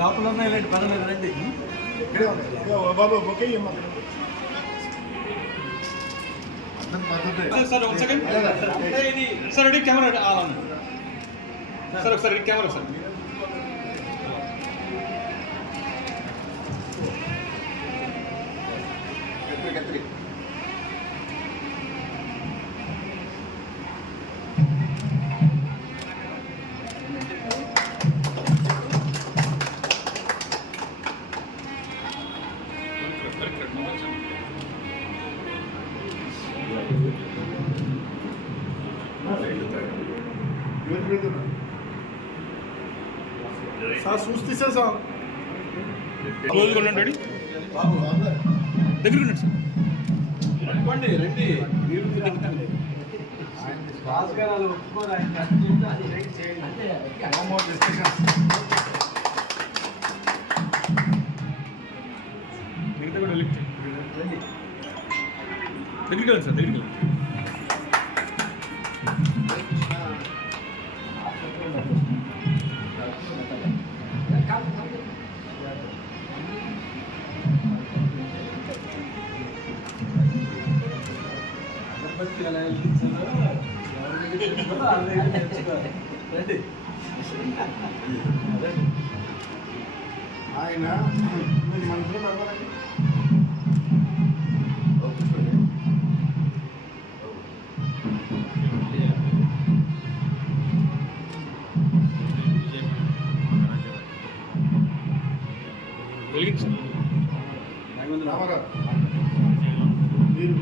లోపల ఉన్నాయండి, పర్వాలేదు రండి. బాబు ఓకే సార్ ఒక second sir, ready camera sir, ఒకసారి కెమెరా సార్. సార్ చూస్తే సార్ క్లోజ్గా ఉండండి. రెడీ దగ్గర ఉండండి సార్. రండి రండి. రాజకీయాలు ఒప్పుకోరు ఆయన మిగతా కూడా వెళ్ళి దగ్గరికి వెళ్ళండి సార్, దగ్గరికి వెళ్ళండి. ఆయన మనసులో నడవాలండి. మీరు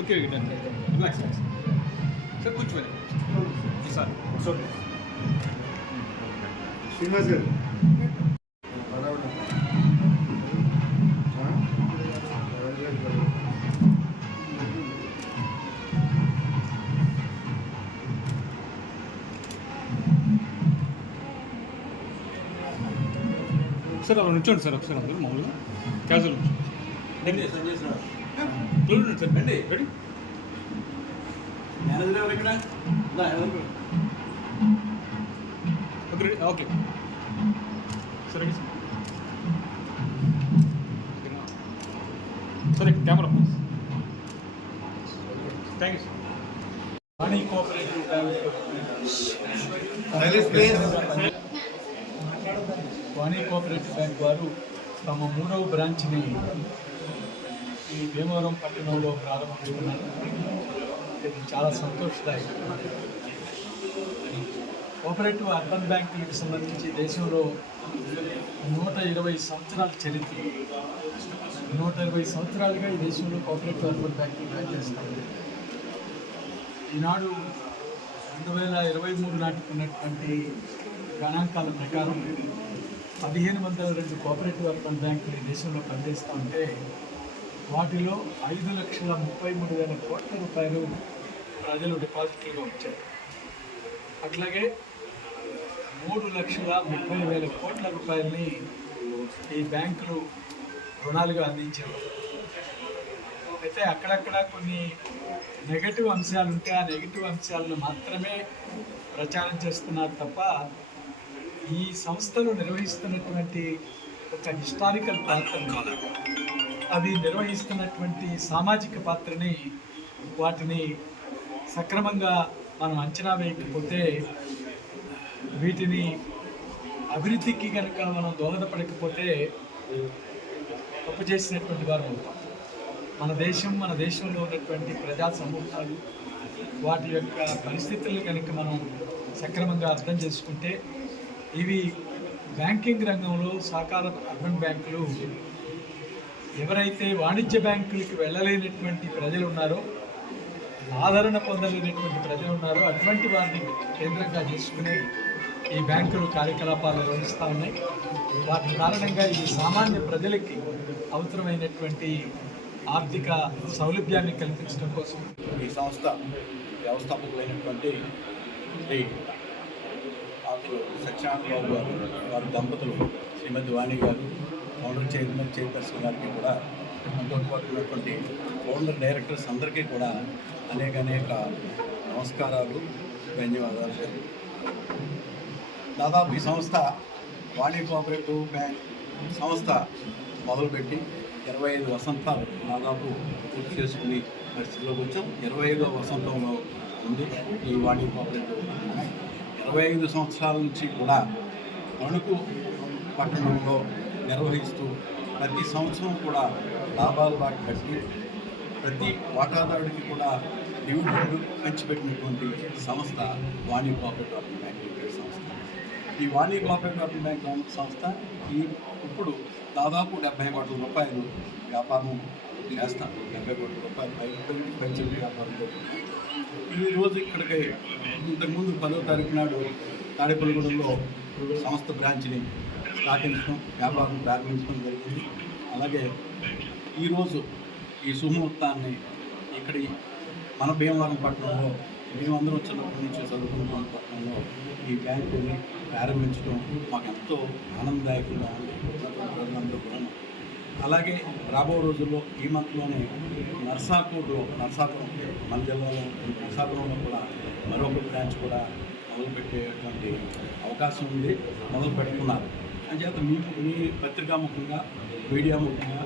ఓకే రిలాక్స్ సార్, కూర్చోండి సార్. శ్రీనివాస్ గారు సార్ అలా నుంచోండి సార్, ఒకసారి అందరూ మామూలుగా క్యాజువల్ క్లోజ్ ఉండండి సార్. రండి రెడీ. మేనేజర్ ఎవరు ఇక్కడ? Okay ready. Okay sir, ready sir. Sir camera please. Thank you sir. Vani cooperative bank, Vani cooperative bank వారు తమ 3వ బ్రాంచ్ని ఈ భీమవరం పట్టణంలో ప్రారంభించుకున్నారు. ఇది చాలా సంతోషదాయకం. కోఆపరేటివ్ అర్బన్ బ్యాంకులకు సంబంధించి దేశంలో 120 సంవత్సరాల చరిత్ర. 120 సంవత్సరాలుగా ఈ దేశంలో కోఆపరేటివ్ అర్బన్ బ్యాంకులు పనిచేస్తాయి. ఈనాడు 2023 నాటికి ఉన్నటువంటి గణాంకాల ప్రకారం 1502 కోఆపరేటివ్ అర్బన్ బ్యాంకులు ఈ దేశంలో పనిచేస్తూ ఉంటే వాటిలో 5,33,000 కోట్ల రూపాయలు ప్రజలు డిపాజిట్లుగా వచ్చారు. అట్లాగే 3,30,000 కోట్ల రూపాయలని ఈ బ్యాంకులు రుణాలుగా అందించారు. అయితే అక్కడక్కడ కొన్ని నెగటివ్ అంశాలు ఉంటే ఆ నెగటివ్ అంశాలను మాత్రమే ప్రచారం చేస్తున్నారు తప్ప ఈ సంస్థలు నిర్వహిస్తున్నటువంటి ఒక హిస్టారికల్ పాత్రను, అవి నిర్వహిస్తున్నటువంటి సామాజిక పాత్రని, వాటిని సక్రమంగా మనం అంచనా వేయకపోతే, వీటిని అభివృద్ధికి కనుక మనం దోహదపడకపోతే తప్పు చేసినటువంటి వారు అవుతాం. మన దేశంలో ఉన్నటువంటి ప్రజా సమూహాలు వాటి యొక్క పరిస్థితులను కనుక మనం సక్రమంగా అర్థం చేసుకుంటే ఇవి బ్యాంకింగ్ రంగంలో సహకార అర్బన్ బ్యాంకులు ఎవరైతే వాణిజ్య బ్యాంకులకి వెళ్ళలేనటువంటి ప్రజలు ఉన్నారో, ఆదరణ పొందలేనటువంటి ప్రజలు ఉన్నారో అటువంటి వారిని కేంద్రంగా చేసుకుని ఈ బ్యాంకులు కార్యకలాపాలు నిర్వహిస్తూ ఉన్నాయి. వాటి కారణంగా ఈ సామాన్య ప్రజలకి అవసరమైనటువంటి ఆర్థిక సౌలభ్యాన్ని కల్పించడం కోసం ఈ సంస్థ వ్యవస్థాపకులైనటువంటి శ్రీ సత్యనారాయణ బాబు గారు, వారి దంపతులు శ్రీమతి వాణి గారు, ఫౌండర్ చైర్పర్సన్ గారికి కూడా తోడ్పాటు ఉన్నటువంటి ఫౌండర్ డైరెక్టర్స్ అందరికీ కూడా అనేక నమస్కారాలు, ధన్యవాదాలు. దాదాపు ఈ సంస్థ వాణి కోఆపరేటివ్ బ్యాంక్ సంస్థ మొదలుపెట్టి 25 వసంతాలు దాదాపు పూర్తి చేసుకుని పరిస్థితిలోకి వచ్చాం. 25వ వసంతంలో ఉంది ఈ వాణి కోఆపరేటివ్ బ్యాంక్. 25 సంవత్సరాల నుంచి కూడా తణుకు పట్టణంలో నిర్వహిస్తూ ప్రతి సంవత్సరం కూడా లాభాలు బాగా కట్టి ప్రతి వాటాదారుడికి కూడా డివిడెండ్ పంచిపెట్టినటువంటి సంస్థ వాణి కోఆపరేటివ్ బ్యాంక్ సంస్థ. ఈ వాణి కోఆపరేటివ్ బ్యాంక్ సంస్థ ఇప్పుడు దాదాపు 70 కోట్ల రూపాయలు వ్యాపారం చేస్తాం. 70 కోట్ల రూపాయలు పైచల వ్యాపారం జరుగుతుంది. ఈరోజు ఇక్కడికి ఇంతకుముందు 10వ తారీఖు నాడు తాడేపల్లిగూడెంలో సంస్థ బ్రాంచ్ని స్థాపించడం, వ్యాపారం ప్రారంభించడం జరిగింది. అలాగే ఈరోజు ఈ సుముహూర్తాన్ని ఇక్కడి మన భీమవరం పట్టణంలో మేమందరం చిన్నప్పటి నుంచి చదువుకున్న పట్టణంలో ఈ బ్యాంకుని ప్రారంభించడం మాకు ఎంతో ఆనందదాయకంగా ఉంది, ప్రజలందరూ కూడా. అలాగే రాబో రోజుల్లో ఈ మంత్లోనే నర్సాపురం మన జిల్లాలో నర్సాపురంలో కూడా మరొక బ్రాంచ్ కూడా మొదలుపెట్టేటువంటి అవకాశం ఉంది, మొదలు పెట్టుకున్నారు. అంచేత మీ పత్రికా ముఖంగా, మీడియా ముఖంగా